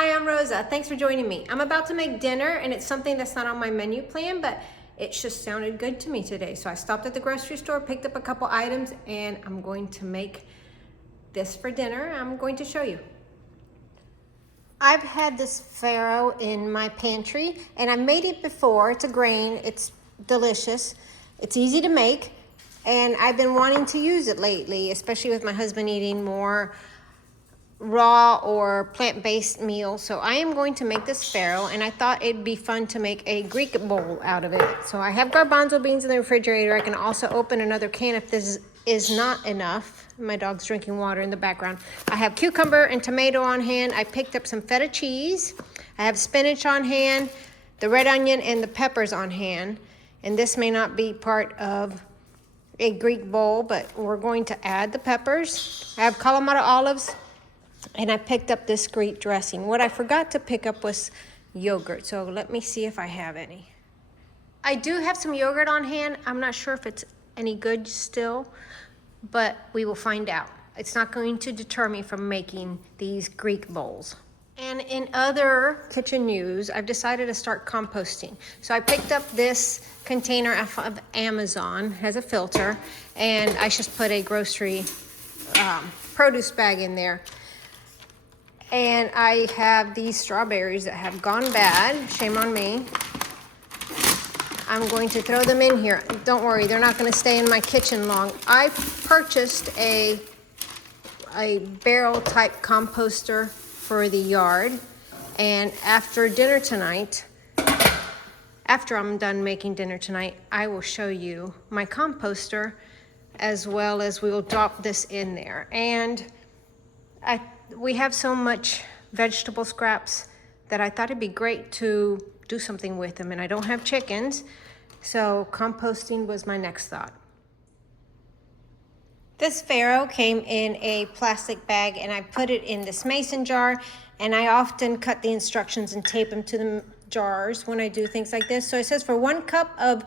Hi, I'm Rosa. Thanks for joining me. I'm about to make dinner and it's something that's not on my menu plan, but it just sounded good to me today. So I stopped at the grocery store, picked up a couple items, and I'm going to make this for dinner. I'm going to show you. I've had this farro in my pantry and I made it before. It's a grain, it's delicious, it's easy to make, and I've been wanting to use it lately, especially with my husband eating more raw or plant-based meal. So I am going to make this farro, and I thought it'd be fun to make a Greek bowl out of it. So I have garbanzo beans in the refrigerator. I can also open another can if this is not enough. My dog's drinking water in the background. I have cucumber and tomato on hand. I picked up some feta cheese. I have spinach on hand, the red onion and the peppers on hand. And this may not be part of a Greek bowl, but we're going to add the peppers. I have Kalamata olives, and I picked up this Greek dressing. What I forgot to pick up was yogurt, so let me see if I have any. I do have some yogurt on hand. I'm not sure if it's any good still, but we will find out. It's not going to deter me from making these Greek bowls. And in other kitchen news, I've decided to start composting. So I picked up this container off of Amazon, has a filter, and I just put a grocery produce bag in there. And I have these strawberries that have gone bad. Shame on me. I'm going to throw them in here. Don't worry, they're not going to stay in my kitchen long. I purchased a barrel type composter for the yard. And after dinner tonight, after I'm done making dinner tonight, I will show you my composter, as well as we will drop this in there. And we have so much vegetable scraps that I thought it'd be great to do something with them, and I don't have chickens, so composting was my next thought. This farro came in a plastic bag, and I put it in this mason jar, and I often cut the instructions and tape them to the jars when I do things like this. So it says for 1 cup of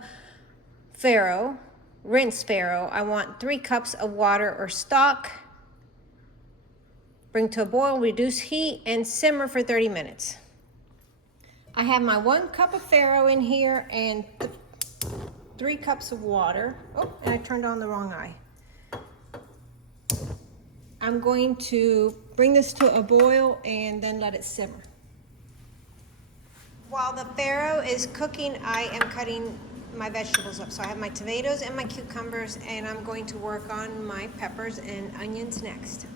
farro, rinsed farro, I want 3 cups of water or stock. Bring to a boil, reduce heat, and simmer for 30 minutes. I have my 1 cup of farro in here and 3 cups of water. Oh, and I turned on the wrong eye. I'm going to bring this to a boil and then let it simmer. While the farro is cooking, I am cutting my vegetables up. So I have my tomatoes and my cucumbers, and I'm going to work on my peppers and onions next.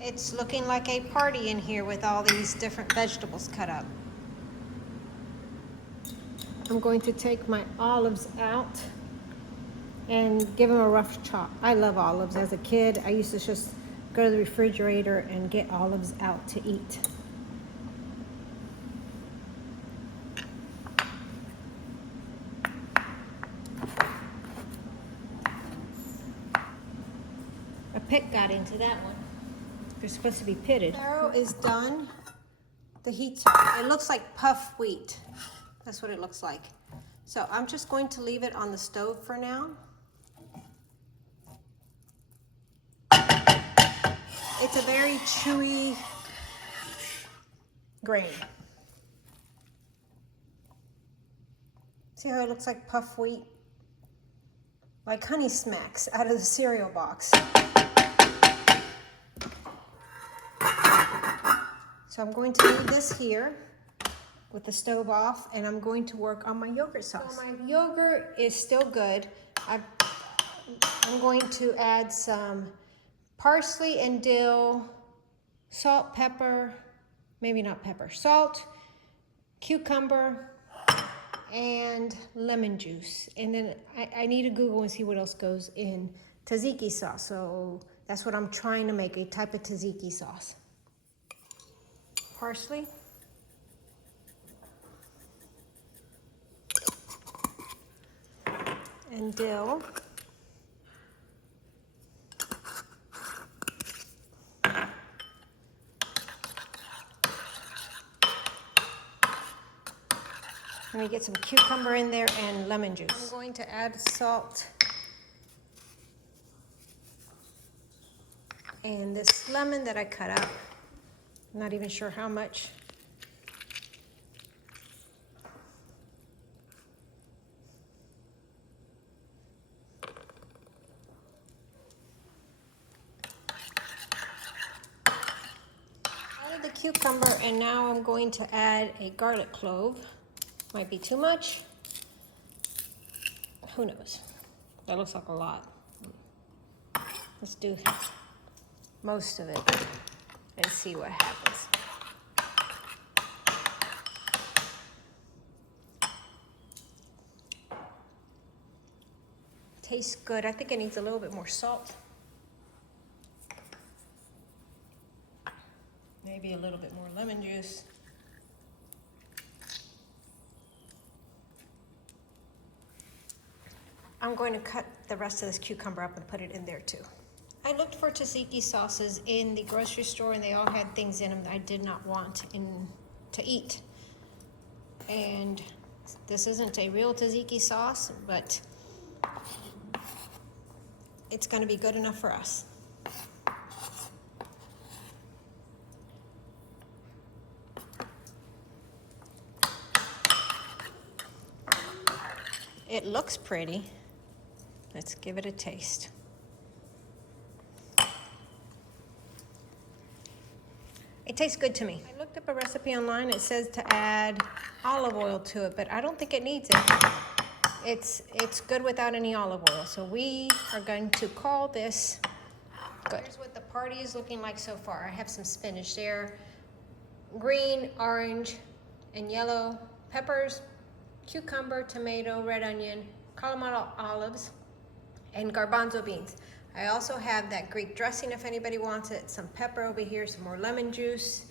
It's looking like a party in here with all these different vegetables cut up. I'm going to take my olives out and give them a rough chop. I love olives. As a kid, I used to just go to the refrigerator and get olives out to eat. A pit got into that one. They're supposed to be pitted. Farro is done. The heat's on. It looks like puff wheat. That's what it looks like. So I'm just going to leave it on the stove for now. It's a very chewy grain. See how it looks like puff wheat? Like Honey Smacks out of the cereal box. So I'm going to leave this here with the stove off, and I'm going to work on my yogurt sauce. So my yogurt is still good. I'm going to add some parsley and dill, salt, pepper, maybe not pepper, salt, cucumber, and lemon juice. And then I need to Google and see what else goes in tzatziki sauce. So that's what I'm trying to make, a type of tzatziki sauce. Parsley. And dill. Let me get some cucumber in there and lemon juice. I'm going to add salt and this lemon that I cut up. I'm not even sure how much. cucumber, and now I'm going to add a garlic clove. Might be too much. Who knows? That looks like a lot. Let's do most of it and see what happens. Tastes good. I think it needs a little bit more salt. Maybe a little bit more lemon juice. I'm going to cut the rest of this cucumber up and put it in there too. I looked for tzatziki sauces in the grocery store, and they all had things in them that I did not want to eat. And this isn't a real tzatziki sauce, but it's going to be good enough for us. It looks pretty. Let's give it a taste. It tastes good to me. I looked up a recipe online. It says to add olive oil to it, but I don't think it needs it. It's good without any olive oil. So we are going to call this good. Here's what the party is looking like so far. I have some spinach there, green, orange, and yellow peppers, cucumber, tomato, red onion, Kalamata olives, and garbanzo beans. I also have that Greek dressing if anybody wants it, some pepper over here, some more lemon juice.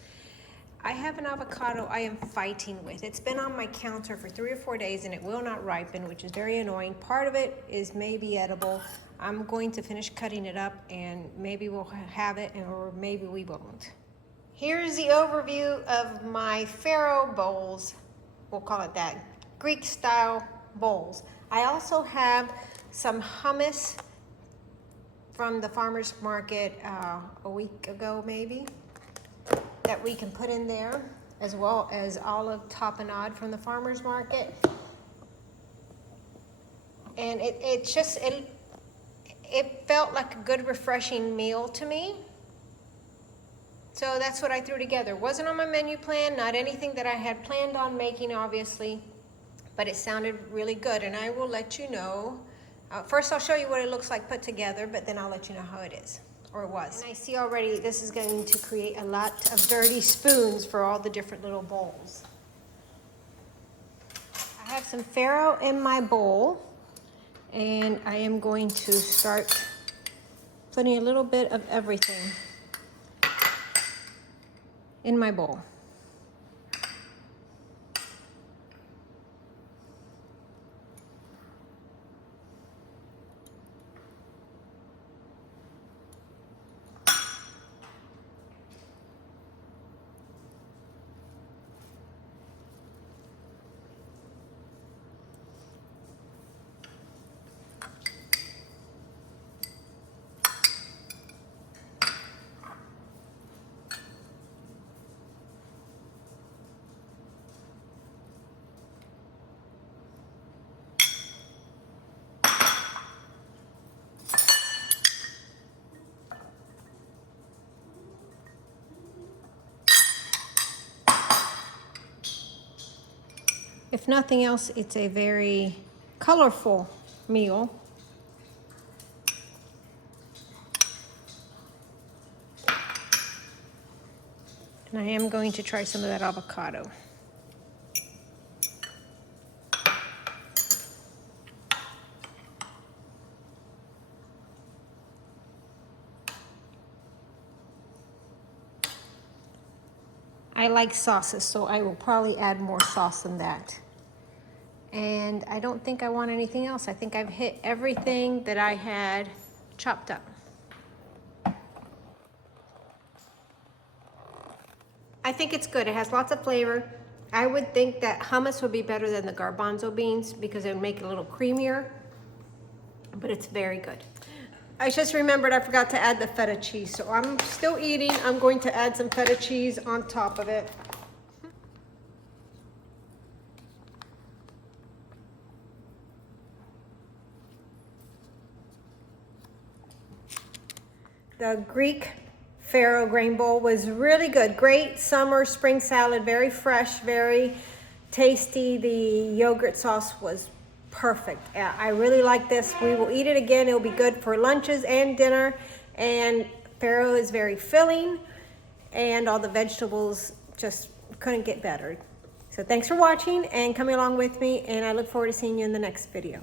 I have an avocado I am fighting with. It's been on my counter for 3 or 4 days and it will not ripen, which is very annoying. Part of it is maybe edible. I'm going to finish cutting it up and maybe we'll have it or maybe we won't. Here's the overview of my Farro bowls. We'll call it that. Greek style bowls. I also have some hummus from the farmer's market a week ago maybe that we can put in there, as well as olive tapenade from the farmer's market. And it felt like a good refreshing meal to me. So that's what I threw together. Wasn't on my menu plan, not anything that I had planned on making obviously, but it sounded really good and I will let you know. First I'll show you what it looks like put together, but then I'll let you know how it is, or it was. And I see already this is going to create a lot of dirty spoons for all the different little bowls. I have some Farro in my bowl and I am going to start putting a little bit of everything in my bowl. If nothing else, it's a very colorful meal. And I am going to try some of that avocado. I like sauces, so I will probably add more sauce than that. And I don't think I want anything else. I think I've hit everything that I had chopped up. I think it's good. It has lots of flavor. I would think that hummus would be better than the garbanzo beans because it would make it a little creamier, but it's very good. I just remembered I forgot to add the feta cheese, so I'm still eating. I'm going to add some feta cheese on top of it. The Greek Farro grain bowl was really good. Great summer spring salad, very fresh, very tasty. The yogurt sauce was perfect. I really like this. We will eat it again. It will be good for lunches and dinner. And Farro is very filling, and all the vegetables just couldn't get better. So thanks for watching and coming along with me, and I look forward to seeing you in the next video.